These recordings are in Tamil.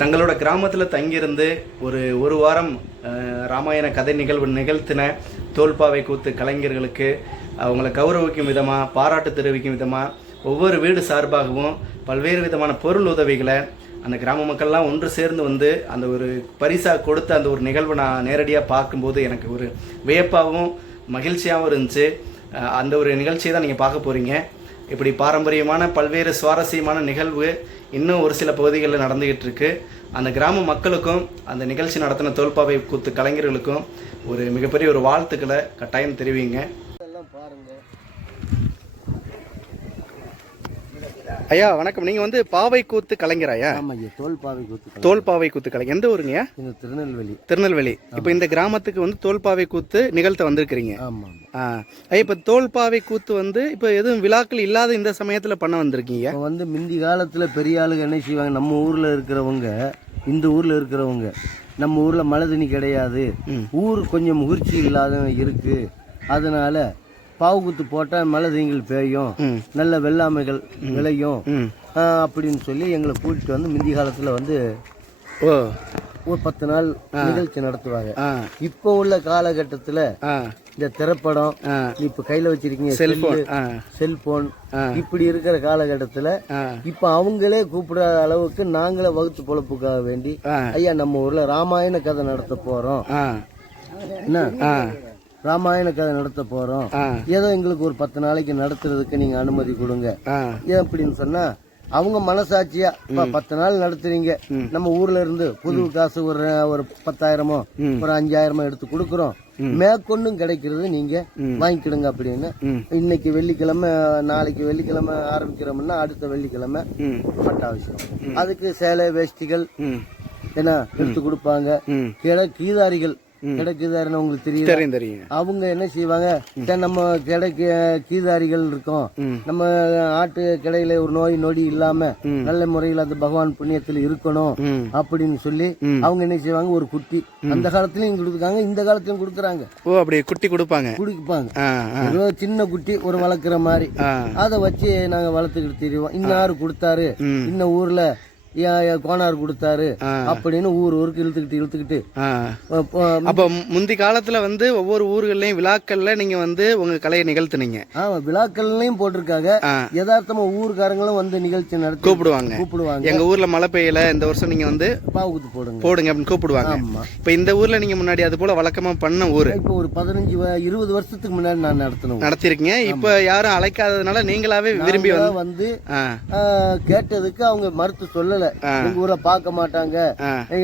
தங்களோட கிராமத்தில் தங்கியிருந்து ஒரு வாரம் ராமாயண கதை நிகழ்த்தின தோல்பாவை கூத்து கலைஞர்களுக்கு அவங்களை கௌரவிக்கும் விதமாக, பாராட்டு தெரிவிக்கும் விதமாக ஒவ்வொரு வீடு சார்பாகவும் பல்வேறு விதமான பொருள் உதவிகளை அந்த கிராம மக்கள்லாம் ஒன்று சேர்ந்து வந்து அந்த ஒரு பரிசாக கொடுத்த அந்த ஒரு நிகழ்வை நான் நேரடியாக பார்க்கும்போது எனக்கு ஒரு வியப்பாகவும் மகிழ்ச்சியாகவும் இருந்துச்சு. அந்த ஒரு நிகழ்ச்சியை தான் நீங்கள் பார்க்க போகிறீங்க. இப்படி பாரம்பரியமான பல்வேறு சுவாரஸ்யமான நிகழ்வு இன்னும் ஒரு சில பகுதிகளில் நடந்துகிட்டு இருக்கு. அந்த கிராம மக்களுக்கும் அந்த நிகழ்ச்சி நடத்தின தோல்பாவை கூத்து கலைஞர்களுக்கும் ஒரு மிகப்பெரிய ஒரு வாழ்த்துக்களை கட்டாயம் தெரிவிங்க. ஐயா வணக்கம். நீங்க வந்து பாவை கூத்து கலைஞராயா? தோல்பாவை கூத்து கலைஞர். எந்த ஊருங்க? திருநெல்வேலி. இப்ப இந்த கிராமத்துக்கு வந்து தோல்பாவை கூத்து நிகழ்த்த வந்திருக்கிறீங்க. இப்ப தோல்பாவை கூத்து வந்து இப்ப எதுவும் விழாக்கள் இல்லாத இந்த சமயத்துல பண்ண வந்திருக்கீங்க. வந்து முந்தி காலத்துல பெரிய ஆளுங்க என்ன செய்வாங்க, நம்ம ஊர்ல இருக்கிறவங்க, இந்த ஊர்ல இருக்கிறவங்க, நம்ம ஊர்ல மழை தண்ணி கிடையாது, ஊர் கொஞ்சம் முதிர்ச்சி இல்லாத இருக்கு, அதனால பாவு குத்து போட்டா மழை தண்ணிகள் பெய்யும், நல்ல வெள்ளாமைகள் விளையும் அப்படின்னு சொல்லி எங்களை கூட்டிட்டு வந்து முந்தி காலத்துல வந்து ஒரு 10 நாள் நிகழ்ச்சி நடத்துவாங்க. இப்போ உள்ள காலகட்டத்துல இந்த திரைப்படம், இப்ப கையில வச்சிருக்கீங்க செல்போன், இப்படி இருக்கிற காலகட்டத்துல இப்ப அவங்களே கூப்பிடாத அளவுக்கு நாங்களே வகுத்து பொழப்புக்காக வேண்டி, ஐயா நம்ம ஊர்ல ராமாயண கதை நடத்த போறோம், என்ன ராமாயண கதை நடத்த போறோம், ஏதோ எங்களுக்கு ஒரு 10 நாளைக்கு நடத்துறதுக்கு நீங்க அனுமதி கொடுங்க அப்படின்னு சொன்னா, அவங்க மனசாட்சியா 10 நாள் நடத்துறீங்க, நம்ம ஊர்ல இருந்து புது காசு ஒரு 10,000மோ ஒரு 5,000மோ எடுத்து கொடுக்கறோம், மேற்கொண்டும் கிடைக்கிறது நீங்க வாங்கிக்கிடுங்க அப்படின்னு. இன்னைக்கு வெள்ளிக்கிழமை, நாளைக்கு வெள்ளிக்கிழமை ஆரம்பிக்கிறோம்னா அடுத்த வெள்ளிக்கிழமை பட்டாபிஷேகம். அதுக்கு சேலை வேஷ்டிகள் என்ன எடுத்து கொடுப்பாங்க. கீதாரிகள் கிடைக்குதாருன்னு உங்களுக்கு தெரியும். அவங்க என்ன செய்வாங்க, நம்ம கீதாரிகள் இருக்கோம், நம்ம ஆட்டு கிடையில ஒரு நோய் நொடி இல்லாம நல்ல முறையில் அந்த பகவான் புண்ணியத்தில் இருக்கணும் அப்படின்னு சொல்லி அவங்க என்ன செய்வாங்க, ஒரு குட்டி அந்த காலத்திலயும் கொடுத்தாங்க, இந்த காலத்திலயும் கொடுக்குறாங்க. அப்படி குட்டி கொடுப்பாங்க, சின்ன குட்டி ஒரு வளர்க்குற மாதிரி, அதை வச்சு நாங்க வளர்த்துக்கிட்டு தெரியும். இன்னாரு கொடுத்தாரு, இந்த ஊர்ல கோனார் கொடுத்தாரு அப்படின்னு ஊருக்கு இழுத்துக்கிட்டு. அப்ப முந்தி காலத்துல வந்து ஒவ்வொரு ஊர்கள்லயும் விழாக்கள்ல நீங்க வந்து உங்க கலையை நிகழ்த்தினீங்க. விழாக்கள்லயும் போட்டிருக்காங்க. யதார்த்தமா ஊருக்காரங்களும் வந்து நிகழ்ச்சி நடத்தி கூப்பிடுவாங்க. எங்க ஊர்ல மழை பெய்யல, இந்த வருஷம் நீங்க வந்து பாவுக்குத்து போடுங்க அப்படின்னு கூப்பிடுவாங்க. இப்ப இந்த ஊர்ல நீங்க முன்னாடி அது போல வழக்கமா பண்ண ஊரு இப்ப ஒரு 15-20 வருஷத்துக்கு முன்னாடி நான் நடத்திருக்கீங்க. இப்ப யாரும் அழைக்காததுனால நீங்களாவே விரும்பி வந்து கேட்டதுக்கு அவங்க மறுத்து சொல்லல. எங்க ஊர்ல பார்க்க மாட்டாங்க,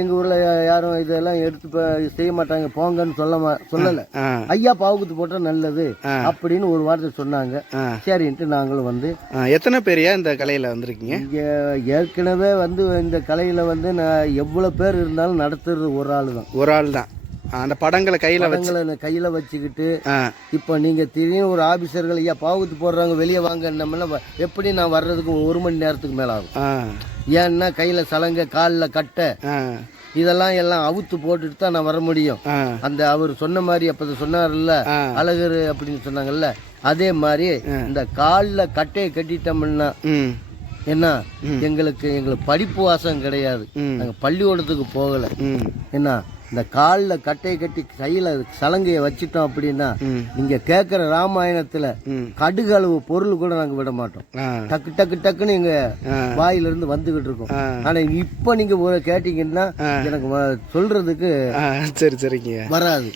எங்க ஊர்ல யாரும் இதெல்லாம் எடுத்து செய்ய மாட்டாங்க, போங்கன்னு சொல்லல. ஐயா பாவுக்குத்து போட்டா நல்லது அப்படின்னு ஒரு வார்த்தை சொன்னாங்க. சரின்ட்டு நாங்களும் வந்து. எத்தனை பேரையா இந்த கலையில வந்திருக்கீங்க? ஏற்கனவே வந்து இந்த கலையில வந்து நான் எவ்வளவு பேர் இருந்தாலும் நடத்துறது ஒரு ஆள் தான். அந்த படங்களை கையில வச்சுக்கிட்டு இப்ப நீங்க திடீர்னு ஒரு ஆபீசர்கள் ஐயா பாவுக்குத்து போடுறாங்க வெளியே வாங்க, எப்படி நான் வர்றதுக்கு 1 மணி நேரத்துக்கு மேல ஆகும். ஏன்னா கையில சலங்க, கால்ல கட்டை, இதெல்லாம் எல்லாம் அவுத்து போட்டுட்டு தான் நான் வர முடியும். அந்த அவர் சொன்ன மாதிரி அப்ப சொன்னார்ல அழகர் அப்படின்னு சொன்னாங்கல்ல, அதே மாதிரி இந்த கால்ல கட்டையை கட்டிட்டோம்னா என்ன, எங்களுக்கு படிப்பு வாசம் கிடையாது, நாங்க பள்ளிக்கூடத்துக்கு போகல. என்ன, இந்த காலில் கட்டையை கட்டி கையில சலங்கைய வச்சுட்டோம் அப்படின்னா, நீங்க கேட்கிற ராமாயணத்துல கடுகளவு பொருள் கூட நாங்க விட மாட்டோம். டக்குன்னு எங்க வாயில இருந்து வந்துகிட்டு இருக்கோம். ஆனா இப்ப நீங்க கேட்டீங்கன்னா எனக்கு சொல்றதுக்கு சரிங்க வராது.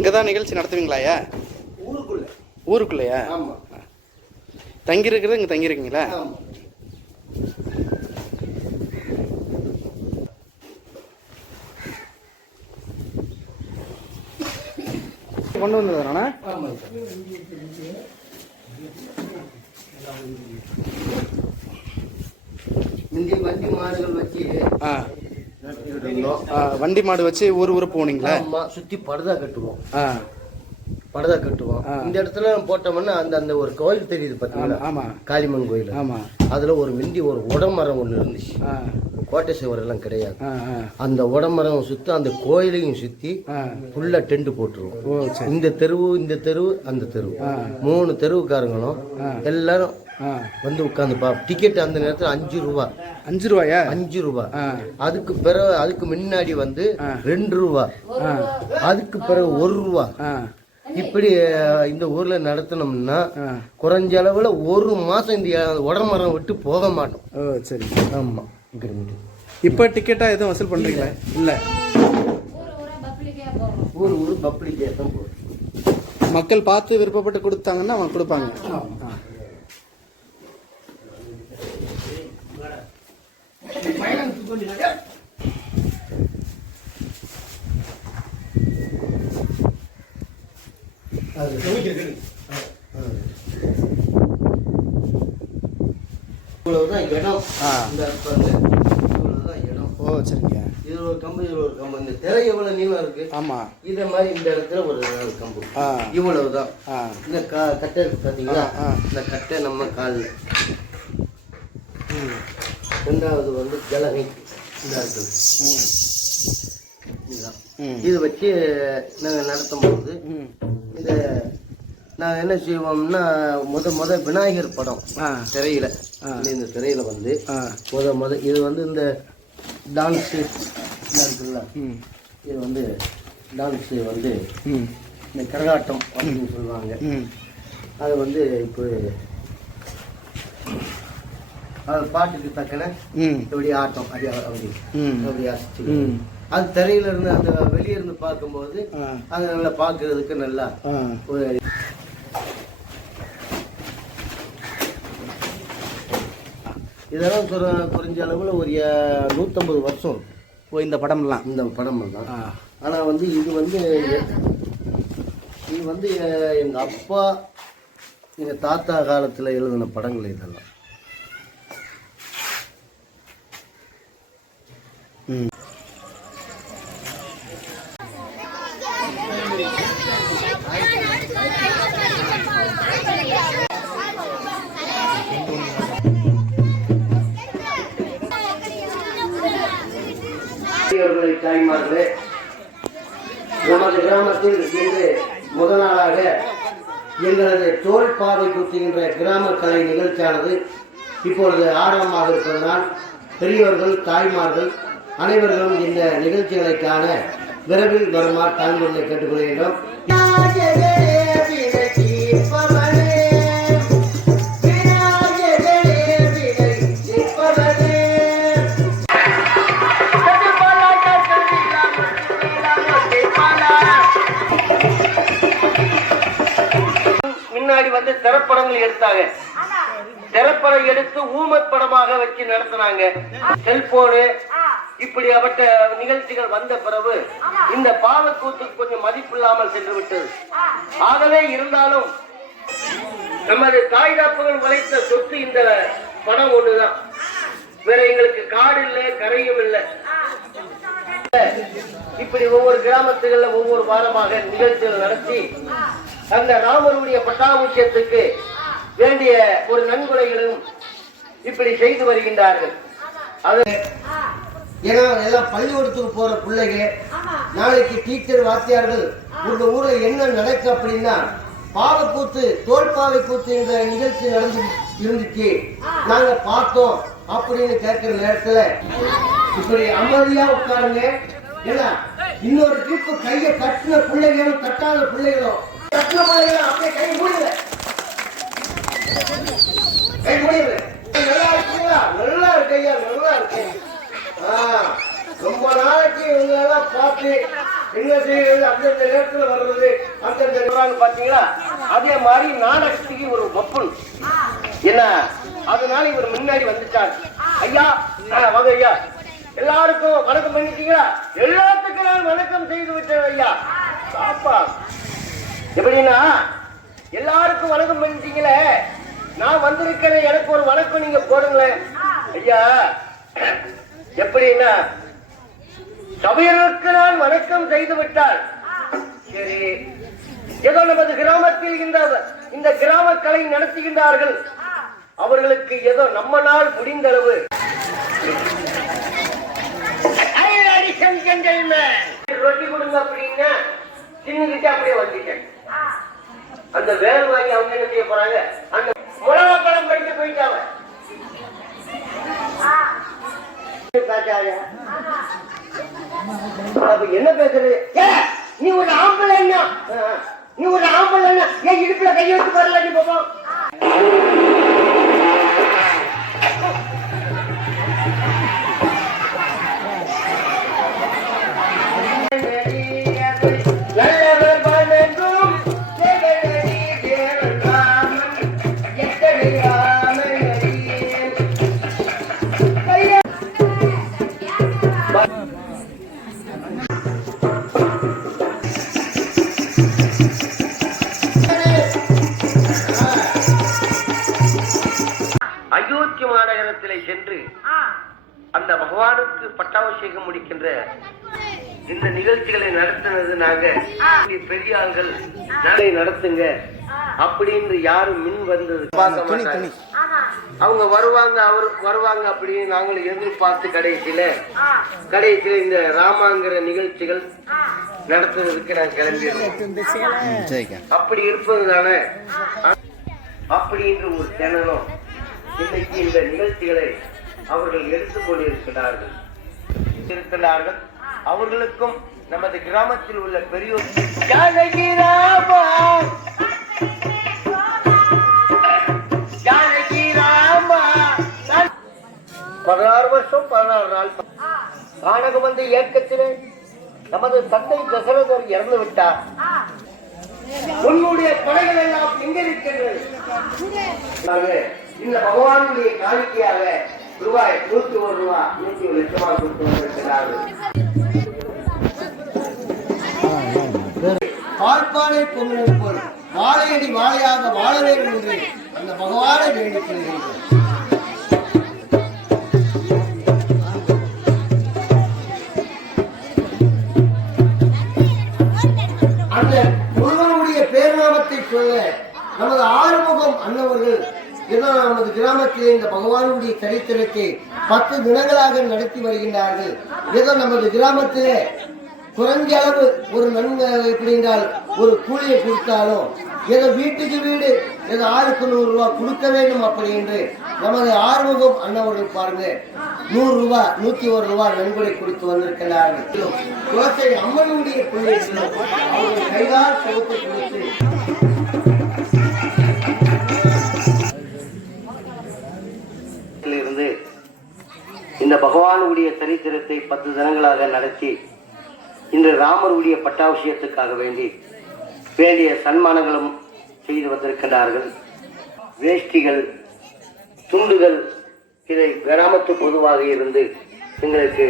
இங்கதான் நிகழ்ச்சி நடத்துவீங்களாயா? ஊருக்குள்ளயா தங்கியிருக்கிறது? இங்க தங்கியிருக்கீங்களா? கொண்டு வந்ததுனா வண்டி மாடுகள் வச்சு நடத்திக்கிட்டு இருந்தோம். வண்டி மாடு வச்சு ஊர் ஊர் போனீங்களா? ஆமா, சுத்தி படுதா கட்டுவோம். ஆ, படுதா கட்டுவோம். இந்த இடத்துல போட்டோம்னா அந்த அந்த ஒரு கோயில் தெரியுது பாத்தீங்களா? ஆமா, காளிமன் கோயில். ஆமா. அதுல ஒரு மிந்தி ஒரு உடமரம் ஒண்ணு இருந்துச்சு. கோட்டை சுவர் எல்லாம் கிடையாது. அந்த உடமரம் சுத்தி அந்த கோயிலையும் சுத்தி ஃபுல்லா டென்ட் போட்டுருவோம். இந்த தெருவு இந்த தெருவு அந்த தெருவு 3 தெருவுக்காரங்களும் எல்லாரும் வந்து உட்காந்து டிக்கெட் அந்த நேரத்துல 5 ரூபா. 5 ரூபாயா? 5 ரூபா. அதுக்கு பிறகு அதுக்கு முன்னாடி வந்து 2 ரூபா. அதுக்கு பிறகு 1 ரூபா. இப்படி இந்த ஊர்ல நடத்தினோம்னா குறைஞ்ச அளவுல 1 மாசம் இந்த உடமரம் விட்டு போக மாட்டோம். சரி. ஆமா. இப்ப டிக்கெட்டா எதுவும் வசூல் பண்றீங்களா? இல்ல, ஊர் பப்ளிக்கே தான் போகுது. மக்கள் பார்த்து விருப்பப்பட்டு கொடுத்தாங்கன்னா அவங்க கொடுப்பாங்க. இவ்வளவுதான் இடம். இவ்வளவுதான் இடம். ஓ, சரிங்க. இதுல ஒரு கம்பு, இதுல ஒரு கம்பு. இந்த திரை எவ்வளவு நீளம் இருக்கு? ஆமா. இத மாதிரி இந்த இடத்துல ஒரு கம்பு. இவ்வளவுதான். இந்த கட்டை பாத்தீங்களா? இந்த கட்டை நம்ம கால்ல. ரெண்டாவது வந்து ஜலகை இந்த இருக்குது. இது வச்சு நாங்கள் நடத்தும் போது இதை நாங்கள் என்ன செய்வோம்னா முத விநாயகர் படம் திரையில, இந்த திரையில வந்து முத இது வந்து இந்த டான்ஸு இருக்குல்ல, இது வந்து டான்ஸு வந்து இந்த கரகாட்டம் அப்படின்னு சொல்லுவாங்க. அது வந்து இப்போ அது பாட்டுக்கு தக்கன இப்படி ஆட்டம் அப்படி ஆச்சு. அது திரையில இருந்து அந்த வெளியே இருந்து பார்க்கும்போது அது நல்லா பார்க்கறதுக்கு நல்லா ஒரு இதெல்லாம் குறைஞ்ச அளவுல ஒரு 150 வருஷம் இந்த படம்லாம். இந்த படம் தான். ஆனா வந்து இது வந்து எங்க அப்பா எங்க தாத்தா காலத்துல எழுதின படங்கள் இதெல்லாம். தாய்மார்களே, நமது கிராமத்தில் இன்று முதல் நாளாக எங்களது தோல் பாவை குத்துகின்ற கிராம கலை நிகழ்ச்சியானது இப்பொழுது ஆரம்பமாக இருப்பதனால் பெரியவர்கள் தாய்மார்கள் அனைவர்களும் இந்த நிகழ்ச்சிகளை காண விரைவில் வருமாறு தாழ்வுகளை கேட்டுக்கொள்கின்றோம். முன்னாடி வந்து திரைப்படங்கள் எடுத்தாங்க. திரைப்படம் எடுத்து ஊமத் படமாக வச்சு நடத்தினாங்க. செல்போனு இப்படிப்பட்ட நிகழ்ச்சிகள் வந்த பிறகு இந்த பாவக்கூத்துக்கு கொஞ்சம் மதிப்பு இல்லாமல் சென்று விட்டது. ஆகவே இருந்தாலும் நமது தாய் தாப்புகள் வளைத்த சொத்து இந்த படம் ஒண்ணுதான். வேற எங்களுக்கு காடு இல்லை, கரையும் இல்லை. இப்படி ஒவ்வொரு கிராமத்துகள்ல ஒவ்வொரு வாரமாக நிகழ்ச்சிகள் நடத்தி அந்த ராமருடைய பட்டாபிஷேகத்துக்கு வேண்டிய ஒரு நன்கொடைகளும் இப்படி செய்து வருகின்றார்கள். அது ஏன்னா எல்லாம் பள்ளிக்கூடத்துக்கு போற பிள்ளைங்க நாளைக்கு டீச்சர் வாத்தியார்கள் உங்க ஊர்ல என்ன நடக்கு அப்படின்னா பாவக்கூத்து தோல்பாவை கூத்து என்ற நிகழ்ச்சி நடந்து இருந்துச்சு, நாங்க பார்த்தோம் அப்படின்னு கேட்கிற நேரத்துல இப்படி அமைதியா உட்காருங்க. ஏன்னா இன்னொரு ட்ரிப்பு கையை கட்டின பிள்ளைகளும் கட்டாத பிள்ளைகளும் கட்டின பிள்ளைகளும் அப்படியே கை மூடுங்க, கை மூடுங்க. நல்லா இருக்கீங்களா? நல்லா இருக்கு ஐயா, நல்லா இருக்கு. ரொம்ப நாளைக்கு இவங்க எல்லாம் பார்த்து என்ன செய்யறது, அந்தந்த நேரத்துல வர்றது, அந்தந்த பாத்தீங்களா. அதே மாதிரி நாடகத்துக்கு ஒரு ஒப்பன் என்ன, அதனால இவர் முன்னாடி வந்துட்டார். ஐயா வாங்க ஐயா, எல்லாருக்கும் வணக்கம் பண்ணிட்டீங்களா? எல்லாத்துக்கும் நான் வணக்கம் செய்து விட்டேன் ஐயா. சாப்பா எப்படின்னா எல்லாருக்கும் வணக்கம் பண்ணிட்டீங்களே, நான் வந்திருக்கிறேன், எனக்கு ஒரு வணக்கம் நீங்க போடுங்களேன் ஐயா. எப்படின்னா சபையருக்கு நான் வணக்கம் செய்து விட்டால் சரி, ஏதோ நமது கிராமத்தில் இந்த கிராம கலை நடத்துகின்றார்கள், அவர்களுக்கு ஏதோ நம்ம நாள் முடிந்தளவு ரொட்டி கொடுங்க அப்படின்னா சின்னகிட்ட அப்படியே வந்துட்டேன். அந்த வேலை வாங்கி அவங்க என்ன செய்ய போறாங்க, அந்த முழவ படம் படிக்க போயிட்டாங்க. என்ன பேசுறது, நீ ஒரு ஆம்பளை, நீ ஒரு ஆம்பளை, ஏன் இடுப்புல கையை வச்சு வரல நீ பாப்போம். அயோத்தி மாநகரத்திலே சென்று அந்த பகவானுக்கு பட்டாபிஷேகம் முடிக்கின்ற இந்த நிகழ்ச்சிகளை நடத்தினது நாங்க. பெரிய ஆள்கள் நடத்துங்க அப்படின்னு யாரும் மின் வந்தது பார்க்க மாட்டாங்க. அவங்க வருவாங்க அப்படின்னு நாங்களும் எதிர்பார்த்து கடைசியில இந்த ராமாங்கிற நிகழ்ச்சிகள் நடத்துறதுக்கு நான் கிளம்பிடுவோம். அப்படி இருப்பது தானே அப்படின்ற ஒரு தினமும் இன்னைக்கு இந்த நிகழ்ச்சிகளை அவர்கள் எடுத்துக்கொண்டிருக்கிறார்கள். அவர்களுக்கும் நமது கிராமத்தில் உள்ள பெரியோர் 16 வருஷம் 16 நாள் கானகம் வந்த இயக்கத்திலே நமது தந்தை தசரதர் இறந்து விட்டார். உன்னுடைய படைகள் எல்லாம் எங்க இருக்கின்றது? இந்த பகவானுடைய காணிக்கையாக ரூபாய் 101 ரூபாய் 101 லட்சமாக கொடுத்து வந்திருக்கிறார்கள். பால்பானை பொங்கல் போல் வாழையடி வாழையாக வாழ வேண்டும் என்று அந்த பகவானை வேண்டிக் கொள்கிறேன். அந்த முருகனுடைய பேர்நாமத்தை சொல்ல நமது ஆறுமுகம் அன்னவர்கள் ஏதோ நமது கிராமத்திலே இந்த பகவானுடைய சரித்திரத்தை 10 தினங்களாக நடத்தி வருகின்றார்கள். ஏதோ நமது கிராமத்திலே குறைஞ்ச அளவு ஒரு நன்மை எப்படி என்றால் ஒரு கூலியை கொடுத்தாலும் ஏதோ வீட்டுக்கு வீடு ஏதோ 6க்கு 100 ரூபாய் கொடுக்க வேண்டும் அப்படி என்று நமது ஆறுமுகம் அண்ணவர்கள் பாருங்க 100 ரூபாய் 101 ரூபாய் நன்கொடை கொடுத்து வந்திருக்கிறார்கள். குலசை அம்மனுடைய பிள்ளைகளும் அவர்கள் கைகால் சவுத்தை கொடுத்து இந்த பகவானுடைய சரித்திரத்தை 10 தினங்களாக நடத்தி இன்று ராமருடைய பட்டாபிஷேகத்துக்காக வேண்டிய சன்மானங்களும் செய்து வந்திருக்கின்றார்கள். வேஷ்டிகள், துண்டுகள், இதை கிராமத்து பொதுவாக இருந்து எங்களுக்கு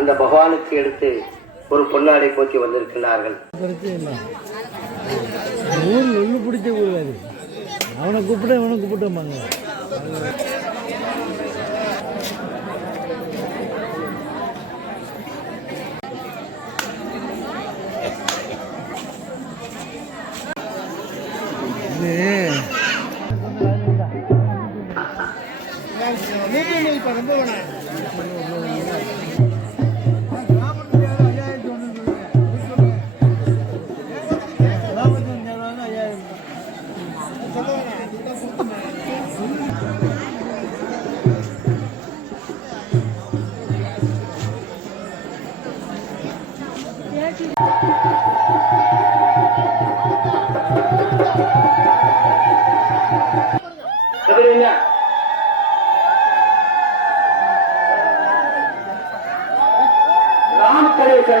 அந்த பகவானுக்கு எடுத்து ஒரு பொன்னாடை போக்கி வந்திருக்கிறார்கள். அவனை கூப்பிட்டோம்பாங்க.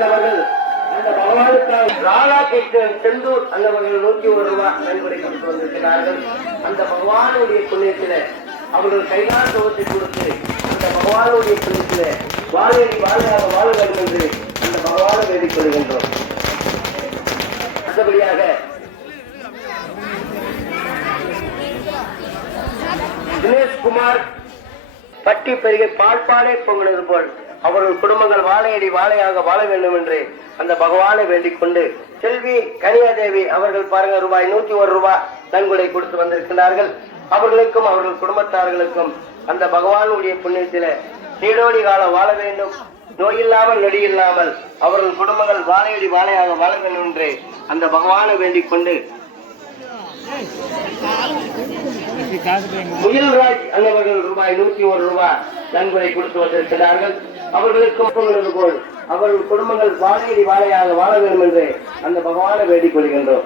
அவர்கள் அந்த பகவானுக்காக ராதா கிருஷ்ணன் செந்தூர் அந்தவர்கள் 101 ரூபாய் நன்கொடை கொடுத்து வந்திருக்கிறார்கள். அந்த பகவானுடைய புண்ணியத்தில அவர்கள் கைகால் துவத்தை கொடுத்து அந்த பகவானுடைய புண்ணியத்தில வாழையடி வாழையாக வாழ வேண்டும் என்று அந்த பகவானை வேண்டிக் கொள்கின்றோம். அடுத்தபடியாக தினேஷ்குமார் பட்டி பெருகை பால்பாடை பொங்கினது போல் அவர்கள் குடும்பங்கள் வாழையடி வாழையாக வாழ வேண்டும் என்று அந்த பகவானை வேண்டிக் கொண்டு செல்வி கனியாதேவி அவர்கள் பாருங்க ரூபாய் 101 நன்கொடை கொடுத்து வந்திருக்கிறார்கள். அவர்களுக்கும் அவர்கள் குடும்பத்தார்களுக்கும் அந்த பகவானுடைய புண்ணியத்தில நீடோடி காலம் வாழ வேண்டும், நோயில்லாமல் நொடியில்லாமல் அவர்கள் குடும்பங்கள் வாழையடி வாழையாக வாழ வேண்டும் என்று அந்த பகவானை வேண்டிக் கொண்டு முயல்ராஜ் அன்னவர்கள் ரூபாய் 101 நன்கொடை கொடுத்து வந்திருக்கிறார்கள். அவர்களுக்கும் போல் அவர்கள் குடும்பங்கள் வாழையடி வாழையாக வாழ வேண்டும் என்று அந்த பகவானை வேண்டிக் கொள்கின்றோம்.